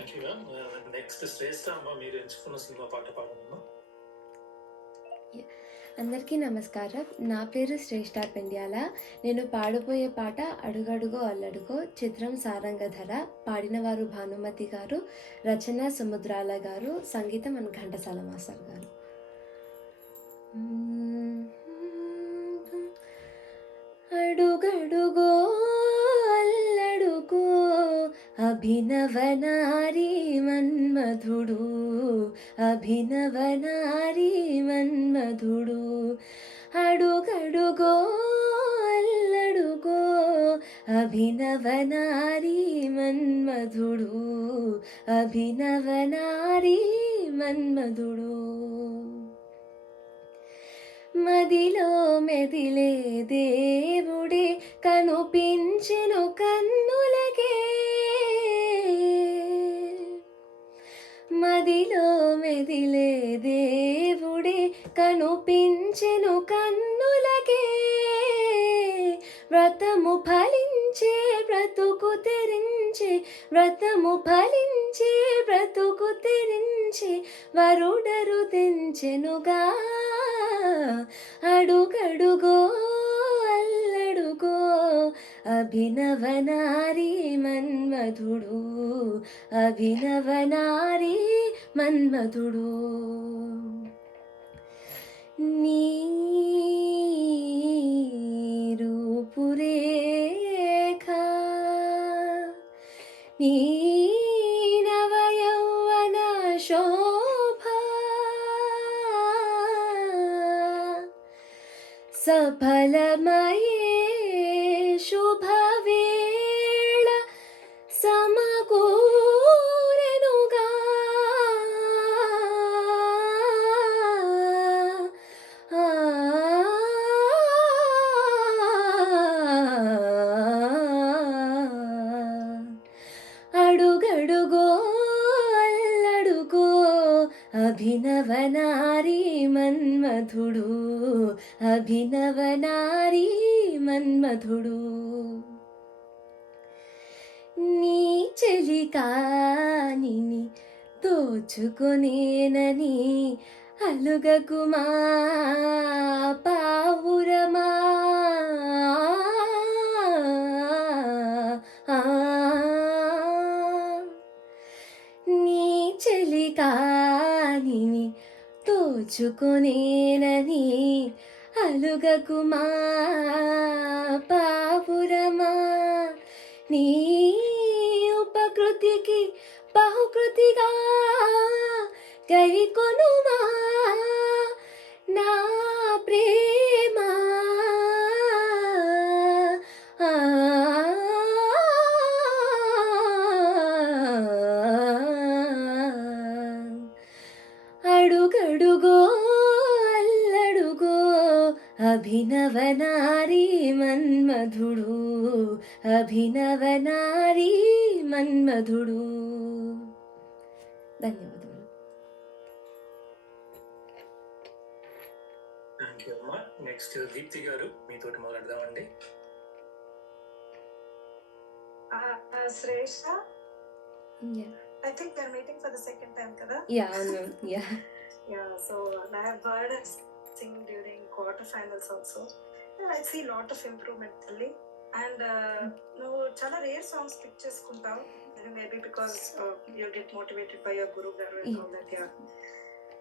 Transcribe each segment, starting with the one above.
Thank you ma'am. Next శ్రేష్ఠ అమ్మ మీరు ఎంచుకున్న సినిమా పాట పాడమ్మా. అందరికీ నమస్కారం. నా పేరు శ్రేష్ఠ పెండ్యాల. నేను పాడబోయే పాట అడుగడుగో అల్లడుగో, చిత్రం సారంగధర. పాడినవారు భానుమతి గారు, రచన సముద్రాల గారు, సంగీతం మన ఘంటసాల మాస్టర్ గారు. అడుగడుగో అల్లడుగో అభినవనారీ మన్మధుడు, అభినవనారీ మన్మధుడు. అడుగడుగో అల్లడుగో అభినవనారీ మన్మధుడు, అభినవనారీ మన్మధుడు. మదిలో మెదిలే దేవుడే కనుపించెను కన్నులకే, మదిలో మెదిలే దేవుడే కనుపించెను కన్నులకే. వ్రతము ఫలించే బ్రతుకు తెరించే, వ్రతము ఫలించే బ్రతుకు తెరించే, వరుడరు తెంచెనుగా. అడుగడుగో అల్లడుగో అభినవనారీ మన్మధుడు, అభినవనారీ మన్మధుడు. నీ రూపురేఖ, నీ నవయౌవన శోభ, సఫలమయే శుభవేళ సమకూరెనుగా. అడుగడుగో అల్లడుగో అభినవనారీ మన్మధుడు, అభినవనారీ మన్మధుడు. నీ చెలికానిని దోచుకొనేనని అలుగకుమా పావురమా. నీ చెలికానిని దోచుకొనేనని అలుగకుమా పావురమా. నీ ఉపకృతికి బహుకృతిగా గైకొనుమా నా ప్రేమ. అడుగడుగో అల్లడుగో అభినవనారీ మన్మధుడు, అభినవనారీ మన్మధుడు. ధన్యవాదాలు. థ్యాంక్ యూ అమ్మా. నెక్స్ట్ దీప్తి గారు మీతోటి మొదలెడదామండి. శ్రేష్ఠ, Yeah. I think they're meeting for the second time, kada? Yeah, అవును. Yeah. Yeah, so I have heard her sing during quarterfinals also. And I see lot of improvement, Talli. And నువ్వు చాలా rare songs pick చేసుకుంటావు, maybe because you get motivated by your గురువు గారు and all that. Yeah,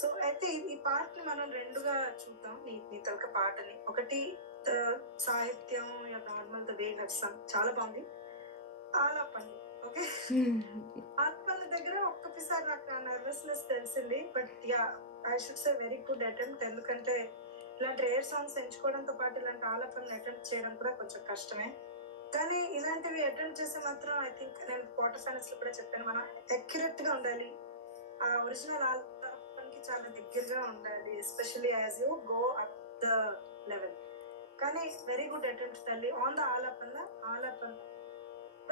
so అయితే ఈ పాటని మనం రెండుగా చూద్దాం. నీ తొలక పాటని ఒకటి సాహిత్యం నార్మల్ ద వే హర్సం చాలా బాగుంది. ఆలాపని ఓకే, ఆత్మల దగ్గర ఒక్కసారి నాకు నర్వస్నెస్ తెలిసింది. But yeah, I should say very good attempt. ఎందుకంటే ఇలాంటి రేర్ సాంగ్స్ ఎంచుకోవడంతో పాటు ఇలాంటి ఆలాపనలు అటెంప్ట్ చేయడం కూడా కొంచెం కష్టమే. కానీ ఇలాంటివి అటెంప్ట్ చేస్తే మాత్రం ఐ థింక్ నేను క్వార్టర్ ఫైనల్స్ లో కూడా చెప్పాను, మనం అక్యురేట్ గా ఉండాలి, ఆ ఒరిజినల్ ఆలాపనకి చాలా దగ్గరగా ఉండాలి, especially as you go up the level. కానీ వెరీ గుడ్ అటెంప్ట్ తల్లి on the Aalapana.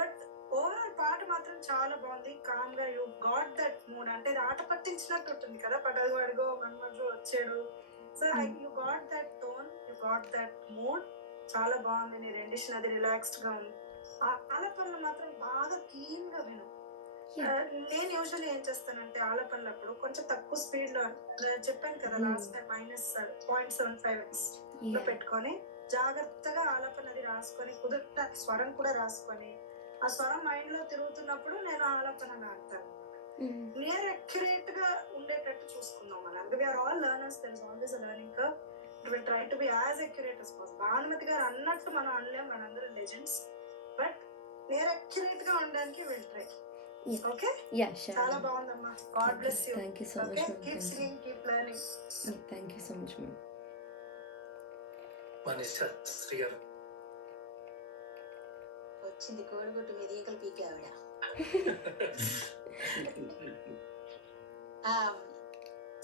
But overall పాట మాత్రం చాలా బాగుంది. కామ్ గా యూ గాట్ దట్ మూడ్, అంటే ఆట పట్టించినట్టు ఉంటుంది కదా, పడగో అడుగో మన్మధుడు వచ్చాడు. So you got that tone, you got that mood. చాలా బాగుంది. నీ రెండిషన్ అది రిలాక్స్డ్ గా ఉంది. ఆ ఆలాపనలు మాత్రం బాగా కీన్ గా విను. Yeah. నేను యూజువల్లీ ఏం చేస్తానంటే ఆలాపనలప్పుడు కొంచెం తక్కువ స్పీడ్ లో చెప్పాను కదా లాస్ట్ టైం -0.75 లో Yeah. పెట్టుకొని జాగ్రత్తగా ఆలాపన అది రాసుకొని కుదిరితే స్వరం కూడా రాసుకొని ఆ స్వరం మైండ్ లో తిరుగుతున్నప్పుడు నేను ఆలాపన ఆడతాను. Mhm. నియర్ అక్యురేట్ గా ఉండేటట్టు చూసుకుందాం మనం. We are all learners, there is always a learning curve. Will try to be as accurate as possible. Bhanumathi గారు అన్నట్టు మనం అనలేం, మనందరం లెజెండ్స్, బట్ నియర్ అక్యురేట్ గా ఉండడానికి will try. Yeah. Okay, Yeah, sure. చాలా బాగుందమ్మా. God bless you. Thank you so much, okay, ma'am. Keep Thank you. Singing, keep learning. Yeah, thank you so much, ma'am. Manish Shastri గారు వచ్చింది కోడిగుడ్డు మీద ఈకలు పీకే ఆవిడ.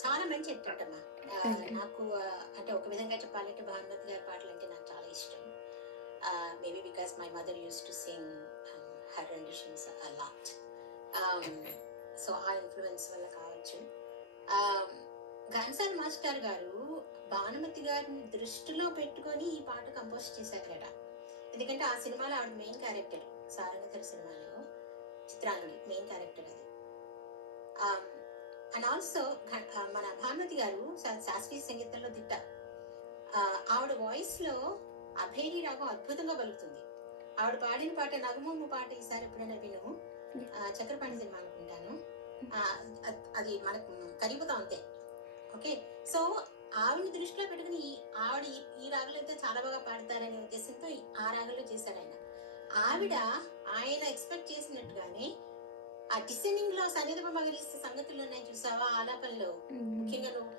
చాలా మంచి ఎట్టమ్మా. Thank you. నాకు అంటే ఒక విధంగా చెప్పాలంటే భానుమతి గారి పాటలు అంటే నాకు చాలా ఇష్టం. Maybe because my mother use to sing her renditions a lot. So ఆ ఇన్ఫ్లుయెన్స్ వల్ల కావచ్చు. ఘంటసాల మాస్టర్ గారు భానుమతి గారిని దృష్టిలో పెట్టుకొని ఈ పాట కంపోజ్ చేశారట. ఎందుకంటే ఆ సినిమాలో ఆవిడ మెయిన్ క్యారెక్టర్, సారంగధర సినిమాలో చిత్రాంగి మెయిన్ క్యారెక్టర్ అది. అండ్ ఆల్సో మన భానుమతి గారు శాస్త్రీయ సంగీతంలో దిట్ట. ఆవిడ వాయిస్ లో అభేరి రాగం అద్భుతంగా పలుకుతుంది. ఆవిడ పాడిన పాట నగుమమ్మ పాట ఈసారి ఎప్పుడైనా విను, చక్రపాణి సినిమా అనుకుంటాను, అది మనకు కరిగిపోతా అంతే. ఓకే, సో ఆవిడని దృష్టిలో పెట్టుకుని ఆవిడ ఈ రాగంలో అయితే చాలా బాగా పాడతారనే ఉద్దేశంతో ఆ రాగంలో చేశారు ఆయన. ఆవిడ ఆయన ఎక్స్పెక్ట్ చేసినట్టుగానే ఆ డిసెండింగ్ లో సన్నిధి మగలిస్తే సంగతులు ఉన్నాయి చూసావా ఆలాపనలో. ముఖ్యంగా నువ్వు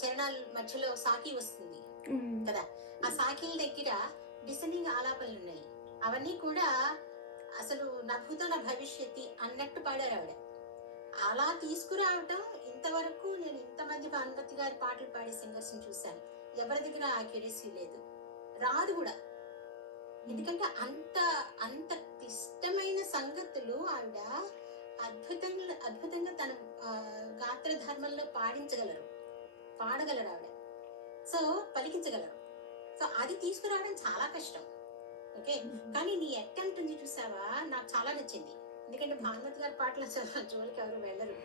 చరణాల మధ్యలో సాకి వస్తుంది కదా, ఆ సాకిల దగ్గర డిసెండింగ్ ఆలాపనలు ఉన్నాయి. అవన్నీ కూడా అసలు నభూతో నా భవిష్యత్తు అన్నట్టు పాడారు ఆవిడ. అలా తీసుకురావటం ఇంతవరకు నేను ఇంతమంది భానుమతి గారి పాటలు పాడే సింగర్స్ ని చూశాను, ఎవరి దగ్గర యాక్యురసీ లేదు, రాదు కూడా. ఎందుకంటే అంత అంత క్లిష్టమైన సంగతులు ఆవిడ అద్భుతంగా తన గాత్ర ధర్మంలో పాడగలరు ఆవిడ. సో పలికించగలరు. సో అది తీసుకురావడం చాలా కష్టం. ఓకే, కానీ నీ అటెంప్ట్ ఉంది చూసావా, నాకు చాలా నచ్చింది. ఎందుకంటే భానుమతి గారి పాటలు అసలు జోలికి ఎవరు వెళ్ళరు.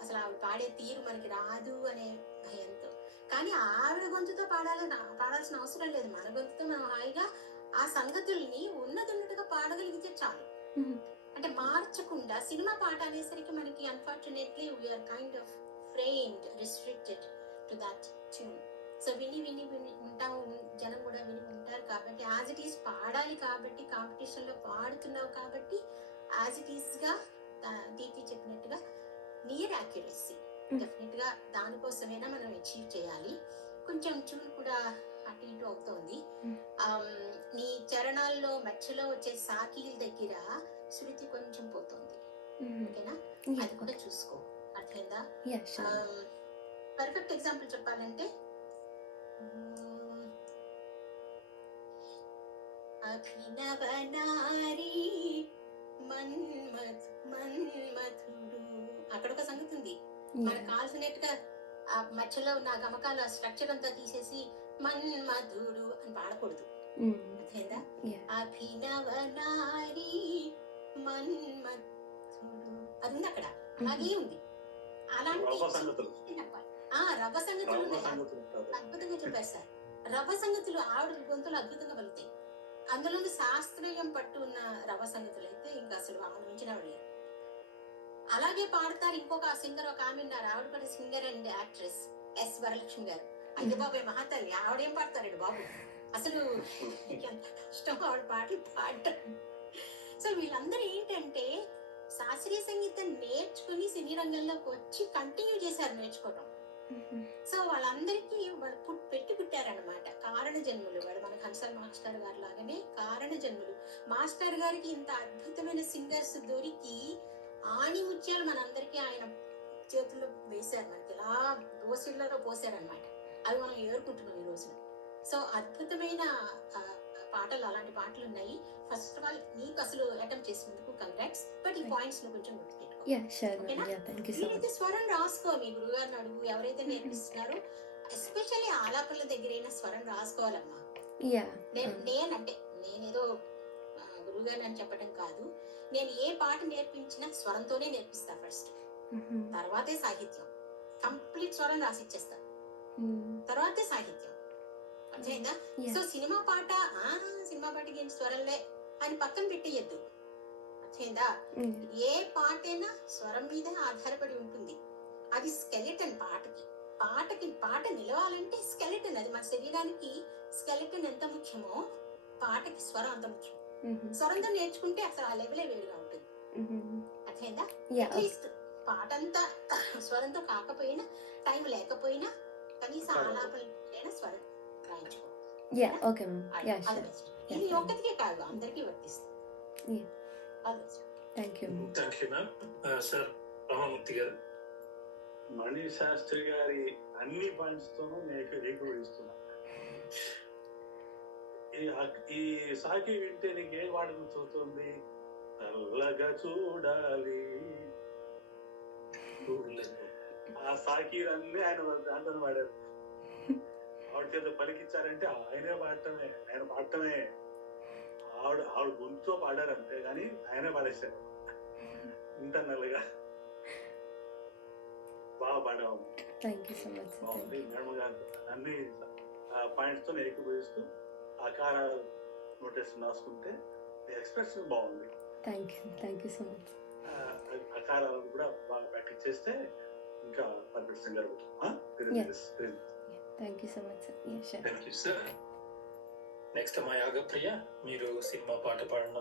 అసలు ఆవిడ పాడే తీరు మనకి రాదు అనే భయంతో. కానీ ఆవిడ గొంతుతో పాడాల్సిన అవసరం లేదు. మన గొంతుతో మనం హాయిగా ఆ సంగతుల్ని ఉన్నట్టుగా పాడగలిగితే చాలు. అంటే మార్చకుండా. సినిమా పాట అనేసరికి మనకి unfortunately we are kind of framed, restricted to that tune. So విని ఉంటాం, జనం కూడా విని ఉంటారు కాబట్టి యాజ్ ఇట్ ఈస్ పాడాలి. కాబట్టి కాంపిటీషన్ లో పాడుతున్నావు కాబట్టి యాజ్ ఇట్ ఈస్ గా దీప్తి చెప్పినట్టుగా నియర్ యాక్యురసీ డెఫినెట్ గా దానికోసమైనా మనం అచీవ్ చేయాలి. కొంచెం ట్యూన్ కూడా అటు ఇటు అవుతోంది. నీ చరణాల్లో మధ్యలో వచ్చే సాకీల దగ్గర శృతి కొంచెం పోతుంది. ఓకేనా, అది కూడా చూసుకో. అర్థమైందా? పర్ఫెక్ట్ ఎగ్జాంపుల్ చెప్పాలంటే అభినవనారి మన్మథుడు అక్కడ ఒక సంగతి ఉంది. మనకు కావాల్సినట్టుగా ఆ మధ్యలో నా గమకాల స్ట్రక్చర్ అంతా తీసేసి మన్మధుడు అని పాడకూడదు. అర్థమైందా? అభినవనారి మన్మథుడు అది ఉంది అక్కడ, అలాగే ఉంది. అలాంటి రవ్వ సంగతులు అద్భుతంగా చెప్పారు సార్. రవ్వ సంగతులు ఆవిడ గొంతులు అద్భుతంగా పలుకుతాయి. అందులో శాస్త్రీయం పట్టు ఉన్న రవ్వ సంగతులు అయితే ఇంకా అసలు ఆలోచించిన లేరు. అలాగే పాడతారు. ఇంకొక సింగర్ ఒక ఆమె ఉన్నారు, ఆవిడ కూడా singer and actress S Varalakshmi గారు. అయ్యో బాబాయ్ మహాతల్లి, ఆవిడేం పాడతారండి బాబు, అసలు ఎంత కష్టం ఆవిడ పాటలు పాడటం. సో వీళ్ళందరూ ఏంటంటే శాస్త్రీయ సంగీతం నేర్చుకుని సినీ రంగంలోకి వచ్చి కంటిన్యూ చేశారు నేర్చుకోవడం. సో వాళ్ళందరికీ వాళ్ళు పుట్టారనమాట, కారణ జన్ములు. వాళ్ళు మన ఘంటసాల మాస్టర్ గారు లాగానే కారణ జన్ములు. మాస్టర్ గారికి ఇంత అద్భుతమైన సింగర్స్ దొరికి ఆణి ముత్యాలు మనందరికీ ఆయన చేతుల్లో వేశారు, మనకి ఇలా దోసిళ్లలో పోసారనమాట. అవి మనం ఏరుకుంటున్నాం ఈ రోజున. సో అద్భుతమైన పాటలు, అలాంటి పాటలు ఉన్నాయి. ఫస్ట్ ఆఫ్ ఆల్ నీకు అసలు అటెంప్ట్ చేసినందుకు కంగ్రాట్స్. బట్ ఈ పాయింట్స్ నువ్వు కొంచెం గుర్తుపెట్టుకో. మీరైతే స్వరం రాసుకో, మీ గురువు గారిని అడుగు, ఎవరైతే నేర్పిస్తున్నారో ఎస్పెషల్లీ ఆలాపనల దగ్గరైనా స్వరం రాసుకోవాలమ్మా. నేనేదో గురువు గారిని అని చెప్పడం కాదు, నేను ఏ పాట నేర్పించినా స్వరంతోనే నేర్పిస్తా ఫస్ట్, తర్వాతే సాహిత్యం. కంప్లీట్ స్వరం రాసిచ్చేస్తా, తర్వాతే సాహిత్యం. అర్థమైందా? సో సినిమా పాటకి ఏం స్వరంలే అని పక్కన పెట్టేయద్దు. అర్థమైందా? ఏ పాటైనా స్వరం మీద ఆధారపడి ఉంటుంది. అది స్కెలిటన్ పాట నిలవాలంటే స్కెలిటన్. అది మన శరీరానికి స్కెలిటన్ ఎంత ముఖ్యమో పాటకి స్వరం అంత ముఖ్యం. స్వరంతో నేర్చుకుంటే అసలు ఆ లెవెలే వేరుగా ఉంటుంది. అర్థమైందా? అట్లీస్ట్ పాట అంతా స్వరంతో కాకపోయినా, టైం లేకపోయినా, కనీసం ఆలాపన స్వరం రాయించుకో. Okay ma'am. ఇది ఒక్కటికే కాదు, అందరికీ వర్తిస్తుంది. Thank you ma'am. Sir Ramamurthy గారు. మణి శాస్త్రి గారి అన్ని పాయింట్స్ తోనూ నేను ఏకీభవిస్తున్నా. ఈ సాకి వింటే నీకు ఏ వాడు గుర్తవుతుంది? చల్లగా చూడాలి. ఆ సాకి అన్ని ఆయన దాంట్లో పాడారు. ఆవిడ చేత పలికిచ్చారంటే ఆయన పాడటమే. ఆవిడ గొంతుతో పాడారు అంతే గాని ఆయనే పాడేశారు ఇంటర్నల్ గా. బాగా పాడాము. బాగుంది మేడం గారు. అన్ని పాయింట్స్ తో ఏకీభవిస్తూ ఆకార నోటేషన్ రాసుకుంటే ఎక్స్ప్రెషన్ బాగుంది. Thank you so much. అకారాలను కూడా బాగా ప్రాక్టీస్ చేస్తే ఇంకా పర్ఫెక్ట్ సింగర్ అవుతుంది. Thank you so much sir. Thank you sir. Next మా యాగప్రియ, మీరు సినిమా పాట పాడడం